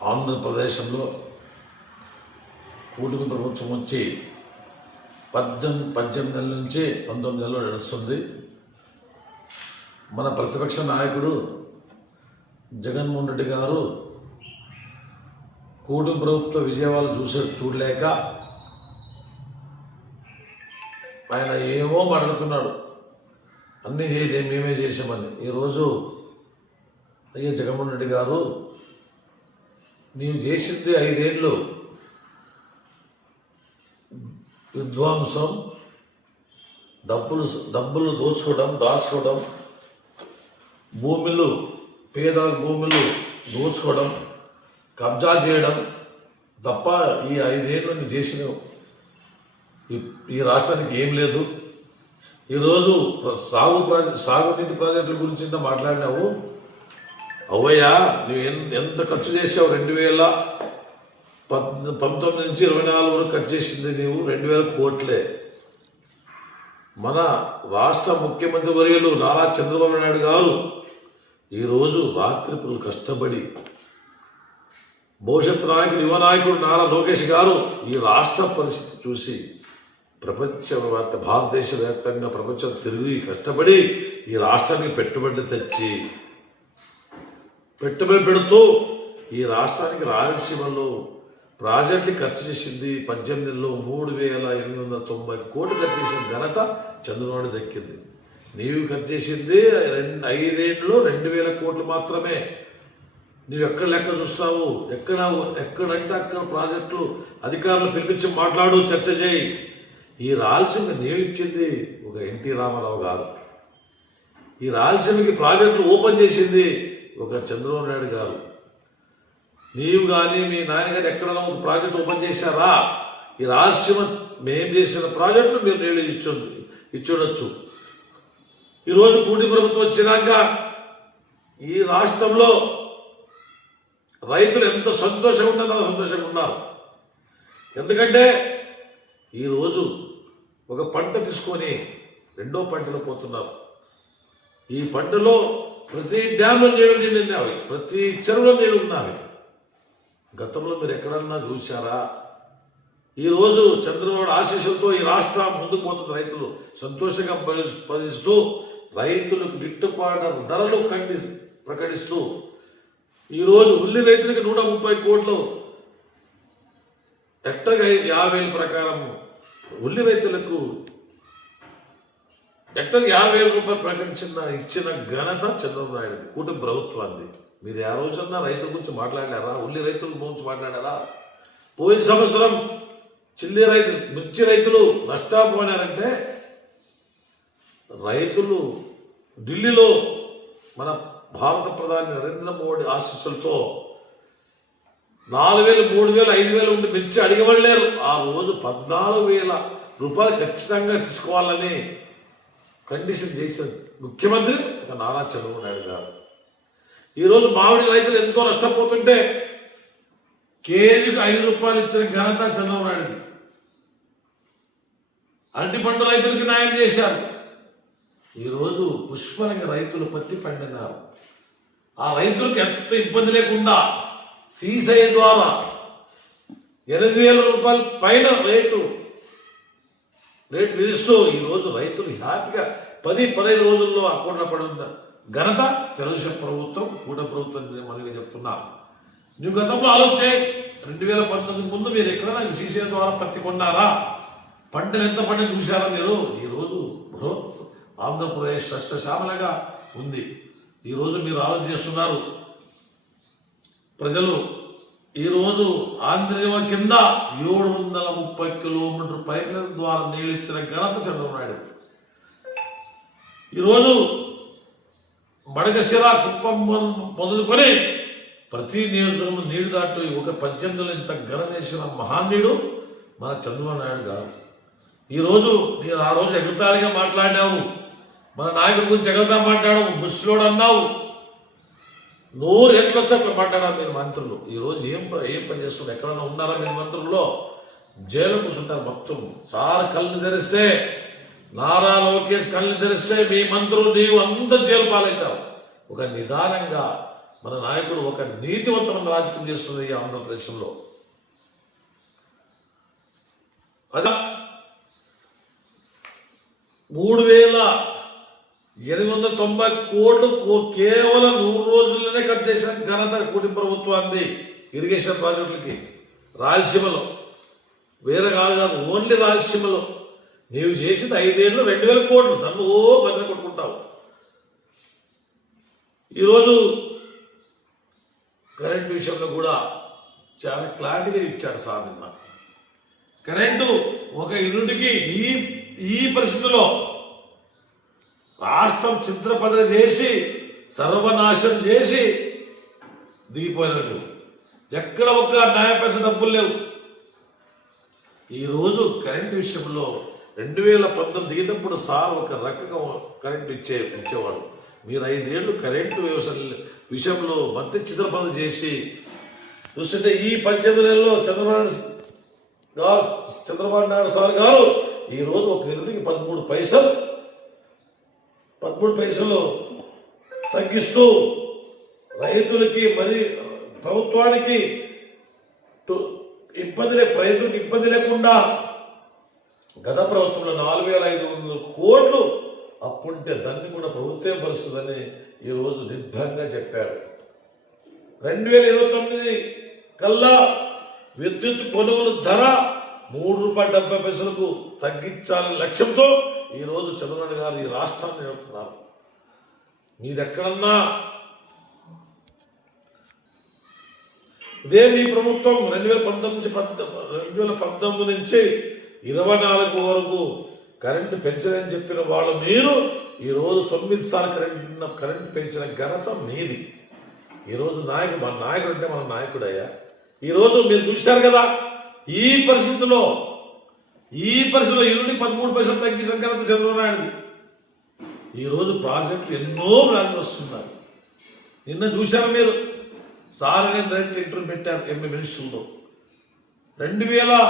ఆంధ్రప్రదేశ్లో కూటమి ప్రభుత్వం వచ్చి 18 నెలల నుంచి 19 నెలలు నడుస్తుంది. మన ప్రతిపక్ష నాయకుడు జగన్మోహన్ రెడ్డి గారు కూటమి ప్రభుత్వ విజయవాళ్ళు చూడలేక ఆయన ఏమో మాట్లాడుతున్నాడు. అన్నీ మేమే చేసామని. ఈరోజు అయ్యే జగన్మోహన్ రెడ్డి గారు, నీవు చేసింది 5 ఏళ్ళు విధ్వంసం, డబ్బులు దాచుకోవడం, భూములు పేదల భూములు దోచుకోవడం, కబ్జా చేయడం తప్ప ఈ 5 ఏళ్ళు నువ్వు చేసిన ఈ రాష్ట్రానికి ఏం లేదు. ఈరోజు సాగునీటి ప్రాజెక్టుల గురించి మాట్లాడినావు. అవయ్యా, నువ్వు ఎంత ఖర్చు చేసావు? 2019 నుంచి 24 వరకు ఖర్చు చేసింది నీవు 2000 కోట్లే. మన రాష్ట్ర ముఖ్యమంత్రి వర్యులు నారా చంద్రబాబు నాయుడు గారు ఈరోజు రాత్రిపూలు కష్టపడి, భవిష్యత్ నాయకుడు యువ నాయకుడు నారా లోకేష్ గారు ఈ రాష్ట్ర పరిస్థితి చూసి భారతదేశ వ్యాప్తంగా ప్రపంచం తిరిగి కష్టపడి ఈ రాష్ట్రానికి పెట్టుబడి తెచ్చి పెడుతూ ఈ రాష్ట్రానికి రాయలసీమలో ప్రాజెక్టులు ఖర్చు చేసింది 18 నెలల్లో 3,890 కోట్లు ఖర్చు చేసిన ఘనత చంద్రబాబు దక్కింది. నీవు ఖర్చు చేసింది 5 ఏళ్ళలో 2,000 కోట్లు మాత్రమే. నువ్వు ఎక్కడ లెక్క చూస్తావు? ఎక్కడంటే అక్కడ ప్రాజెక్టులు అధికారులు పిలిపించి మాట్లాడు, చర్చ చేయి. ఈ రాయలసీమ నీళ్ళు ఇచ్చింది ఒక ఎన్టీ రామారావు గారు. ఈ రాయలసీమకి ప్రాజెక్టులు ఓపెన్ చేసింది ఒక చంద్రబాబు నాయుడు గారు. నీవు కానీ మీ నాయనగారు ఎక్కడైనా ఒక ప్రాజెక్ట్ ఓపెన్ చేశారా? ఈ రాయలసీమ మేము చేసిన ప్రాజెక్టులు మీరు నీళ్ళు ఇచ్చుండొచ్చు. ఈరోజు కూటమి ప్రభుత్వం వచ్చినాక ఈ రాష్ట్రంలో రైతులు ఎంత సంతోషంగా ఉన్నారో సంతోషంగా ఉన్నారు. ఎందుకంటే ఈరోజు ఒక పంట తీసుకొని 2వ పంటలో పోతున్నారు. ఈ పంటలో ప్రతి డ్యాంలో నీళ్ళు నిండినవి, ప్రతి చెరువులో నీళ్ళు ఉన్నవి. గతంలో మీరు ఎక్కడన్నా చూశారా? ఈరోజు చంద్రబాబు ఆశీస్సులతో ఈ రాష్ట్రం ముందుకు పోతున్న రైతులు సంతోషంగా స్పందిస్తూ రైతులకు గిట్టుబాటు ధరలు ప్రకటిస్తూ ఈరోజు ఉల్లి రైతులకు 130 కోట్లు, హెక్టర్కి 50,000 ప్రకారం ఉల్లి రైతులకు హెక్టర్కి 50,000 రూపాయలు ఇచ్చిన ఘనత చంద్రబాబు నాయుడు కూటమి ప్రభుత్వాన్ని. మీరు ఆ రోజన్నా రైతుల గురించి మాట్లాడారా? ఉల్లి రైతుల గురించి మాట్లాడారా? పోయిన సంవత్సరం మిర్చి రైతులు నష్టపోయినారంటే రైతులు ఢిల్లీలో మన భారత ప్రధాని నరేంద్ర మోడీ ఆశీస్సులతో 4,000, 3,000, 5,000 ఉండి మిర్చి అడిగవలేరు. ఆ రోజు 14,000 రూపాయలు ఖచ్చితంగా తీసుకోవాలని కండిషన్ చేసిన ముఖ్యమంత్రి నారా చంద్రబాబు నాయుడు గారు. ఈరోజు మామిడి రైతులు ఎంతో నష్టపోతుంటే కేజీకి 5 రూపాయలు ఇచ్చిన ఘనత చంద్రబాబు నాయుడు. అరటి పండు రైతులకి న్యాయం చేశారు. ఈరోజు పుష్పలంగా రైతులు పత్తి పండినారు. ఆ రైతులకు ఎంత ఇబ్బంది లేకుండా సీసఐ ద్వారా 8,000 రూపాయల పైన రేటు విధిస్తూ ఈరోజు రైతులు హ్యాపీగా 10-15 రోజుల్లో అకౌంట్లో పడున్న ఘనత తెలుగుదేశం ప్రభుత్వం, కూటమి ప్రభుత్వం మనకి చెప్తున్నారు. నువ్వు గతంలో ఆలోచన 2019 ముందు మీరు ఎక్కడైనా సీసీ ద్వారా పత్తి కొన్నారా? పంటలు ఎంత పంట చూశారా మీరు? ఈరోజు ఆంధ్రప్రదేశ్ సస్యశ్యామలగా ఉంది. ఈరోజు మీరు ఆలోచన చేస్తున్నారు. ప్రజలు ఈరోజు ఆంధ్రజీవ కింద 730 కిలోమీటర్ పైప్ లైన్ ద్వారా నీళ్ళు ఇచ్చిన ఘనత చంద్రబాబు నాయుడు. ఈరోజు మడగశిర కుప్పం మొదలుకొని ప్రతి నియోజకవర్గంలో నీళ్లు దాటు ఒక 18 ఇంత ఘన చేసిన మహానీయుడు మన చంద్రబాబు నాయుడు గారు. ఈరోజు నేను ఆ రోజు ఎగతాళిగా మాట్లాడినావు, మన నాయకుడి గురించి ఎగతా మాట్లాడావు, ముస్లిండు అన్నావు. 100 ఎట్లా అట్లా మాట్లాడారు మీరు మంత్రులు. ఈరోజు ఏం పని చేస్తున్నారు? ఎక్కడన్నా ఉన్నారా మీరు మంత్రుల్లో? జైలు కూర్చుంటారు మొత్తం. సార్ కళ్ళు తెరిస్తే, నారా లోకేష్ కళ్ళు తెరిస్తే మీ మంత్రులు నీవు అంత జైలు పాలవుతారు. ఒక నిదానంగా మన నాయకుడు ఒక నీతివంతమైన రాజకీయం చేస్తుంది ఈ ఆంధ్రప్రదేశ్లో. అదే 3,890 కోట్లు కేవలం 100 రోజుల్లోనే ఖర్చు చేసిన ఘనత కూటమి ప్రభుత్వాన్ని ఇరిగేషన్ ప్రాజెక్టులకి రాయలసీమలో. వేరే కాదు, ఓన్లీ రాయలసీమలో. నీవు చేసిన 5 ఏళ్ళు 2,000 కోట్లు తను భజన కొట్టుకుంటావు. ఈరోజు కరెంటు విషయంలో కూడా చాలా క్లారిటీగా ఇచ్చాడు సార్ నిన్న. కరెంటు ఒక యూనిట్కి ఈ పరిస్థితిలో రాష్ట్రం చిత్రపదన చేసి సర్వనాశనం చేసి దిగిపోయినట్టు. ఎక్కడ ఒక్క న్యాయ పైసా డబ్బులు లేవు. ఈరోజు కరెంటు విషయంలో 2019 దిగినప్పుడు సార్ ఒక రకంగా కరెంటు ఇచ్చేవాడు. మీరు 5 ఏళ్ళు కరెంటు వ్యవసాయ విషయంలో మంత్రి చిత్రపదన చేసి చూస్తుంటే ఈ 18 నెలల్లో చంద్రబాబు నాయుడు సార్ గారు ఈరోజు ఒక యూనిట్కి 13 పైసలు తగ్గిస్తూ రైతులకి మరి ప్రభుత్వానికి రైతులకు ఇబ్బంది లేకుండా గత ప్రభుత్వంలో 4,500 కోట్లు అప్పుంటే దాన్ని కూడా ప్రభుత్వం పరుస్తుందని ఈరోజు నిర్భయంగా చెప్పారు. 2029 కల్లా విద్యుత్ కొనుగోలు ధర ₹3.70 తగ్గించాలని లక్ష్యంతో ఈరోజు చంద్రబాబు గారు ఈ రాష్ట్రాన్ని నడుపుతున్నారు. మీదెక్కడన్నా ఇదే మీ ప్రభుత్వం 2019 నుంచి 24 వరకు కరెంటు పెంచదని చెప్పిన వాళ్ళు మీరు ఈరోజు 9 సార్లు కరెంటు పెంచిన ఘనత మీది. ఈరోజు మన నాయకుడు అంటే మన నాయకుడయ్యా. ఈరోజు మీరు చూశారు కదా, ఈ పరిస్థితుల్లో యూనిట్కి 13 పైసలు తగ్గించిన ఘనత చంద్రబాబు నాయుడుది. ఈరోజు ప్రాజెక్టులు ఎన్నో ప్రాజెక్టులు వస్తున్నారు. నిన్న చూశారు మీరు, సార్ అని డైరెక్ట్ ఇంటర్వ్యూ పెట్టారు ఎంఏ మినిస్టర్లో. 2000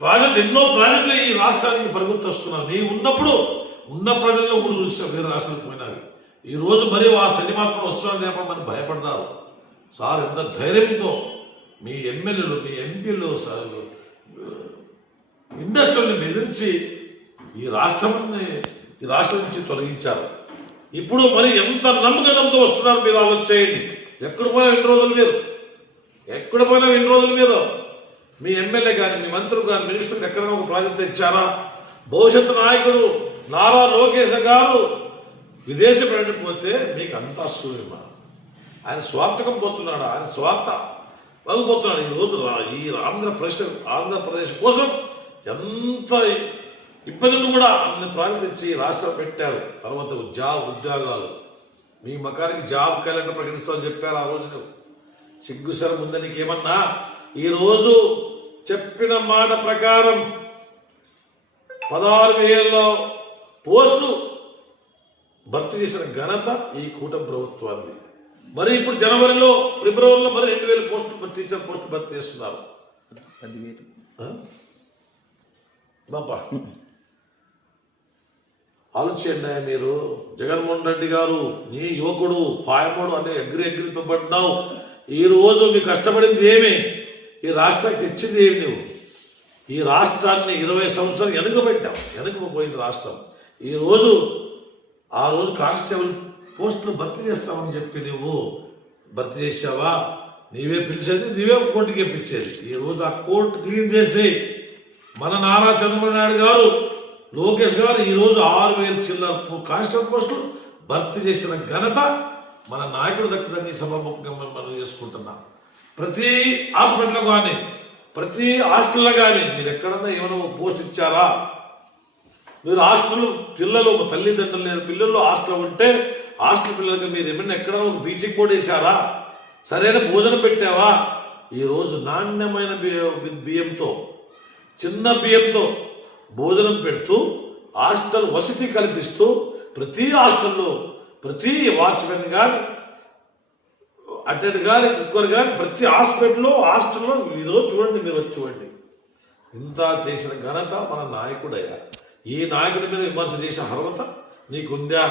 ప్రాజెక్టు ఎన్నో ప్రాజెక్టులు ఈ రాష్ట్రానికి పరిగెత్తి వస్తున్నారు. నీవు ఉన్నప్పుడు ఉన్న ప్రజల్లో కూడా చూసాం, వేరే రాష్ట్రానికి పోయినారు. ఈరోజు మరి ఆ సినిమాత్మలు వస్తున్నారని చెప్పమని భయపడ్డారు. సార్ ఎంత ధైర్యంతో మీ ఎమ్మెల్యేలు మీ ఎంపీలు ఇండస్ట్రీని బెదిరించి ఈ రాష్ట్రం నుంచి తొలగించారు. ఇప్పుడు మరి ఎంత నమ్మకంతో వస్తున్నారు మీరు ఆలోచించేయండి. ఎక్కడ పోయినా 2 రోజులు మీరు మీ ఎమ్మెల్యే కానీ మీ మంత్రులు కానీ మినిస్టర్లు ఎక్కడైనా ఒక ప్రాజెక్ట్ తెచ్చారా? భవిష్యత్తు నాయకుడు నారా లోకేష్ గారు విదేశీ పర్యటన పోతే మీకు అంతా సూర్యమా. ఆయన స్వార్థకం పోతున్నాడు, ఆయన స్వార్థ వదిలిపోతున్నాడు. ఈరోజు ఈ ఆంధ్రప్రదేశ్ కోసం ఎంత ఇబ్బందులు కూడా అన్ని ప్రాజెక్టు ఇచ్చి రాష్ట్రం పెట్టారు. తర్వాత ఉద్యోగాలు మీ మకానికి జాబ్ క్యాలెండర్ ప్రకటిస్తామని చెప్పారు. ఆ రోజు సిగ్గుసరం ఉందని నీకేమన్నా? ఈరోజు చెప్పిన మాట ప్రకారం 16,000 పోస్టులు భర్తీ చేసిన ఘనత ఈ కూటమి ప్రభుత్వాన్ని. మరి ఇప్పుడు ఫిబ్రవరిలో మరి 2,000 పోస్టులు టీచర్ పోస్టులు భర్తీ చేస్తున్నారు. బాబా ఆలోచించండి. మీరు జగన్మోహన్ రెడ్డి గారు నీ యువకుడు పాయముడు అని ఎగిరిపబడ్డావు. ఈరోజు నీకు కష్టపడింది ఏమి? ఈ రాష్ట్రానికి తెచ్చింది ఏమి? నువ్వు ఈ రాష్ట్రాన్ని 20 సంవత్సరాలు వెనుకపోయింది రాష్ట్రం. ఆ రోజు కానిస్టేబుల్ పోస్టులు భర్తీ చేస్తామని చెప్పి నువ్వు భర్తీ చేసావా? నీవే పిలిచేది, నీవే కోర్టుకి ఇప్పించేది. ఈరోజు ఆ కోర్టు క్లీన్ చేసి మన నారా చంద్రబాబు నాయుడు గారు లోకేష్ గారు ఈరోజు 6,000 చిల్లర కానిస్టేబుల్ పోస్టులు భర్తీ చేసిన ఘనత మన నాయకుడు దక్కిందని సభాముఖంగా మనం చేసుకుంటున్నాం. ప్రతి హాస్పిటల్లో కానీ ప్రతి హాస్టల్లో కానీ మీరు ఎక్కడన్నా ఏమైనా ఒక పోస్ట్ ఇచ్చారా? మీరు హాస్టల్ పిల్లలు తల్లిదండ్రులు లేని పిల్లలు హాస్టల్ ఉంటే హాస్టల్ పిల్లలకి మీరు ఏమైనా ఎక్కడైనా ఒక బీచింగ్ బోర్డు వేసారా? సరైన భోజనం పెట్టావా? ఈరోజు నాణ్యమైన బియ్యంతో చిన్న బియ్యంతో భోజనం పెడుతూ హాస్టల్ వసతి కల్పిస్తూ ప్రతి హాస్టల్లో ప్రతి వాచ్మెన్ కానీ అటెండ్ కానీ కుక్కర్ కానీ ప్రతి హాస్పిటల్లో ఈరోజు చూడండి, మీరు వచ్చి చూడండి. ఇంత చేసిన ఘనత మన నాయకుడయ్యా. ఈ నాయకుడి మీద విమర్శ చేసే అర్హత నీకుందా?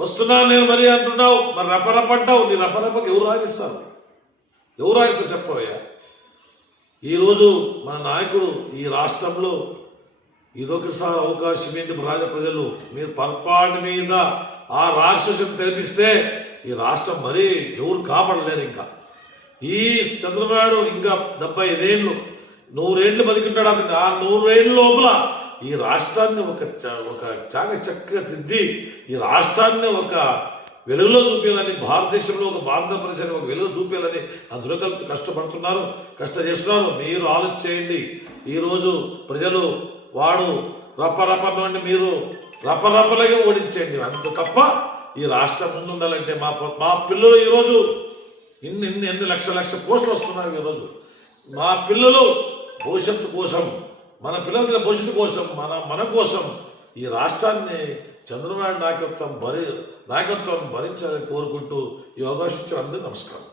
వస్తున్నాను నేను మరి అంటున్నావు, మరి రపరపడ్డావు. నీ రపరపకి ఎవరు రాగిస్తారు? ఎవరు రాగిస్తారు చెప్పవయ్యా? ఈరోజు మన నాయకుడు ఈ రాష్ట్రంలో ఇదొకసారి అవకాశం ఏంటి? ప్రజలు మీరు పొరపాటు మీద ఆ రాక్షసుని తెలిపిస్తే ఈ రాష్ట్రం మరీ ఎవరు కాపాడలేరు. ఇంకా ఈ చంద్రబాబు ఇంకా 75 ఏళ్ళు 100 ఏళ్ళు బతికింటాడు. అతను ఆ 100 ఏళ్ళ లోపల ఈ రాష్ట్రాన్ని ఒక చక్కగా తిద్ది ఈ రాష్ట్రాన్ని ఒక వెలుగులో చూపించాలని, భారతదేశంలో ఒక భారతదేశాన్ని ఒక వెలుగు చూపించాలని అందులో కలిపి కష్టపడుతున్నారు, చేస్తున్నారు. మీరు ఆలోచన చేయండి. ఈరోజు ప్రజలు వాడు రప్పరప్పని మీరు రప్పరప్పలగే ఓడించండి. అంత తప్ప ఈ రాష్ట్రం ముందు ఉండాలంటే మా పిల్లలు ఈరోజు ఎన్ని లక్ష పోస్టులు వస్తున్నారు ఈరోజు. మా పిల్లలు భవిష్యత్తు కోసం, మన పిల్లల భవిష్యత్తు కోసం, మన కోసం ఈ రాష్ట్రాన్ని చంద్రబాబు నాయకత్వం భరించాలని కోరుకుంటూ ఈ అవకాశం ఇచ్చిన అందరూ నమస్కారం.